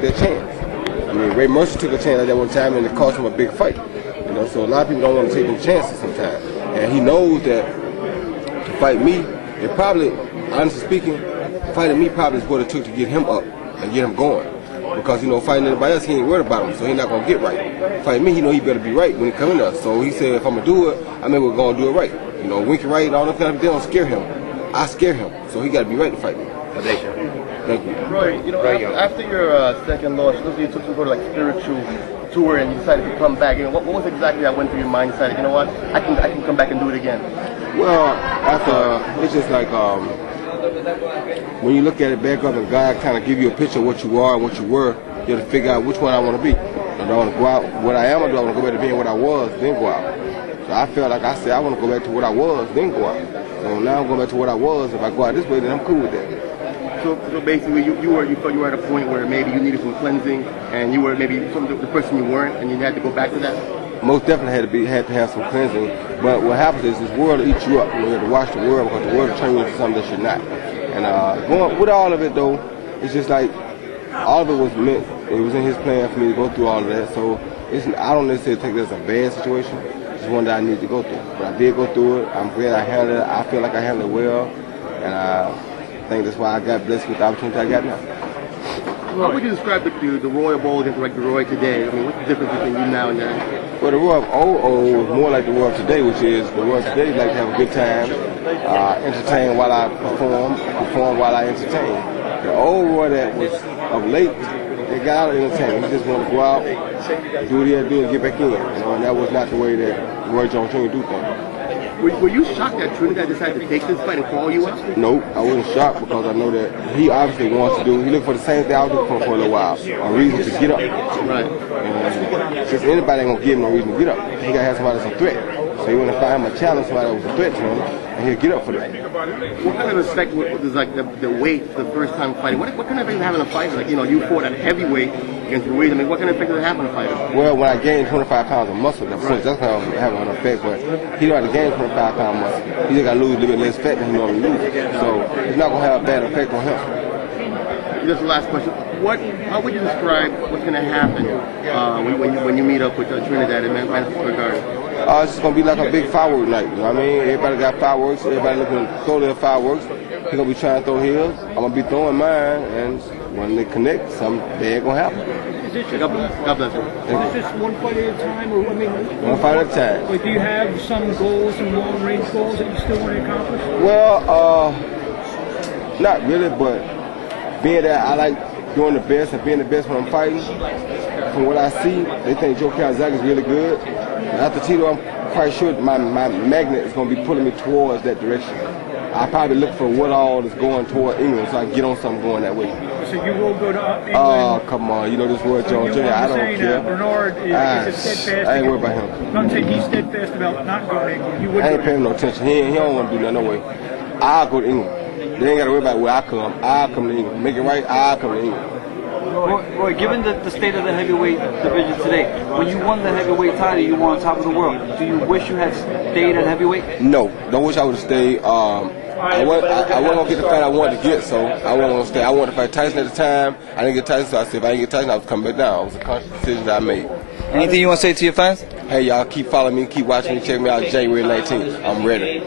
That chance. I mean, Ray Mercer took a chance at that one time, and it cost him a big fight. You know, so a lot of people don't want to take them chances sometimes. And he knows that to fight me, it probably, honestly speaking, fighting me probably is what it took to get him up and get him going. Because, you know, fighting anybody else, he ain't worried about him, so he's not going to get right. Fighting me, he know he better be right when he come in there. So he said, if I'm going to do it, I mean, we're going to do it right. You know, winky right and all that kind of thing don't scare him. I scare him, so he got to be right to fight me. Thank you. Roy, you know, after your second loss, looks like you took some sort of like spiritual tour and you decided to come back. You know, what was exactly that went through your mind? You decided, you know what, I can come back and do it again. Well, after it's just like when you look at it back up and God kind of give you a picture of what you are and what you were, you have to figure out which one I want to be. Do I want to go out what I am, or do I want to go back to being what I was, then go out? So I felt like I said I want to go back to what I was, then go out. So now I'm going back to what I was. If I go out this way, then I'm cool with that. So basically, you thought you were at a point where maybe you needed some cleansing, and you were maybe the person you weren't, and you had to go back to that. Most definitely had to have some cleansing. But what happens is this world will eat you up. You have to watch the world, because the world will turn you into something that should not. And going with all of it though, it's just like all of it was meant. It was in His plan for me to go through all of that. So I don't necessarily think that's a bad situation. It's one that I need to go through. But I did go through it. I'm glad I handled it. I feel like I handled it well, and I think that's why I got blessed with the opportunity I got now. How would you describe the Roy of old against the Roy today? I mean, what's the difference between you now and then? Well, the Roy of old was more like the Roy of today, which is the Roy of today like to have a good time, entertain while I perform while I entertain. The old Roy that was of late, they got out of entertainment. He just wanted to go out, do what he had to do, and get back in. You know, and that was not the way that Roy Jones Jr. do things. Were you shocked that Trinidad decided to take this fight and call you out? No, I wasn't shocked, because I know that he obviously wants to do. He looked for the same thing I was looking for a little while, a reason to get up. Right. And since anybody ain't gonna give him no reason to get up, he gotta have somebody that's a threat. So he want to find him a challenge, somebody that was a threat to him, and he'll get up for that. What kind of effect was like the weight the first time fighting? What kind of effect having a fight? Like, you know, you fought at heavyweight against Ruiz. I mean, what kind of effect does it have on a fighter? Well, when I gained 25 pounds of muscle, of course, that's going to have an effect. But he don't have to gain 25 pounds of muscle. He just got to lose a little bit less fat than he normally loses. So it's not going to have a bad effect on him. Just the last question. How would you describe what's going to happen when you meet up with Trinidad in Madison Square Garden? It's just going to be like a big fireworks night. You know what I mean? Everybody got fireworks. Everybody looking to throw their fireworks. He's going to be trying to throw his. I'm going to be throwing mine. And when they connect, something bad going to happen. God bless you. Is this just one fight at a time? Or, I mean, one fight at a time. Like, do you have some goals, some long-range goals that you still want to accomplish? Well, not really, but being that I like doing the best and being the best when I'm fighting, from what I see, they think Joe Calzaghe is really good. And after Tito, I'm quite sure my magnet is going to be pulling me towards that direction. I probably look for what all is going toward England, so I can get on something going that way. So you will go to England? Oh, come on. You know this Roy Jones Jr. I don't care. Bernard is steadfast. I ain't worried about him. No, I'm saying he's steadfast about not going to England. You would I ain't paying no attention. He don't want to do that no way. I'll go to England. They ain't got to worry about where I come. I'll come to England. Make it right, I'll come to England. Roy, given the state of the heavyweight division today, when you won the heavyweight title, you were on top of the world. Do you wish you had stayed at heavyweight? No, don't wish I would have stayed. I wasn't going to get the fight I wanted to get, so I wasn't going to stay. I wanted to fight Tyson at the time. I didn't get Tyson, so I said if I didn't get Tyson, I was coming back down. It was a conscious decision that I made. Anything you want to say to your fans? Hey, y'all, keep following me, keep watching me, check me out January 19th. I'm ready.